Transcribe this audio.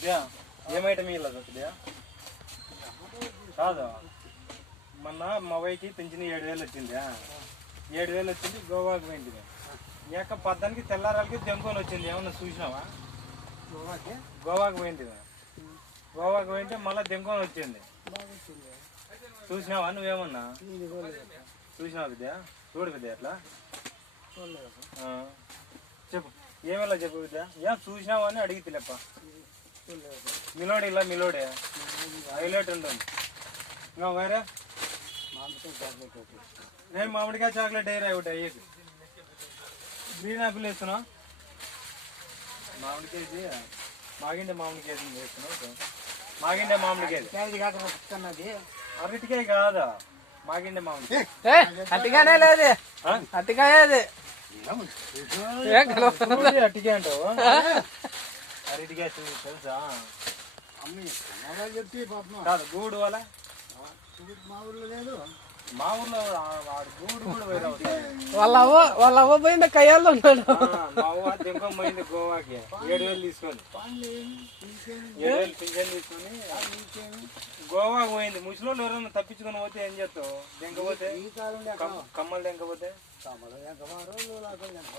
ఇదే ఏం ఐటమ్ ఇవ్వలేదు ఇదే కాదు మొన్న మా వైకి పెంచిన 7,000 వచ్చింది 7,000 వచ్చింది గోవాకి పోయింది ఏక పద్దానికి తెల్లారాలకి దెంకొని వచ్చింది ఏమన్నా చూసినావా గోవాకి పోయింది గోవాకి పోయింటే మళ్ళీ దెంకొని వచ్చింది చూసినావా నువ్వేమన్నా చూసినావా విద్య చూడు విద్య అట్లా చెప్పు ఏమెలా చెప్పు విద్య ఏం చూసినావా అని అడిగితేలేప్ప మిలోడి ఇలా మిలోడే హైలైట్ ఉంటుంది ఇంకా వేరే నేను మామిడికాయ చాక్లెట్ అయ్యారా ఒకటి అయ్యేది గ్రీన్ యాపిల్ వేస్తున్నా మామిడికాయ మాగిండే మామిడికాయ వేస్తున్నావు మాగిండే మామిడికాయ అరటికాయ కాదా మాగిండే మామిడికాయ అట్టిగానే లేదు అట్టికాయ అట్టికాయ అంటావు అరటికాయ తెలుసా కాదు గూడు వాళ్ళ మా ఊర్లో వాడు గూడు కూడా వాళ్ళ అవ్వ పోయింది కయ్యాల్లో ఉన్నాడు మా అవ్వ దెంకం పోయింది గోవాకి 7,000 తీసుకొని 7,000 పింఛన్ తీసుకొని గోవాకి పోయింది ముసలోళ్ళు ఎవరైనా తప్పించుకొని పోతే ఏం చేస్తావు దెంకపోతే కమ్మలు దెంకపోతే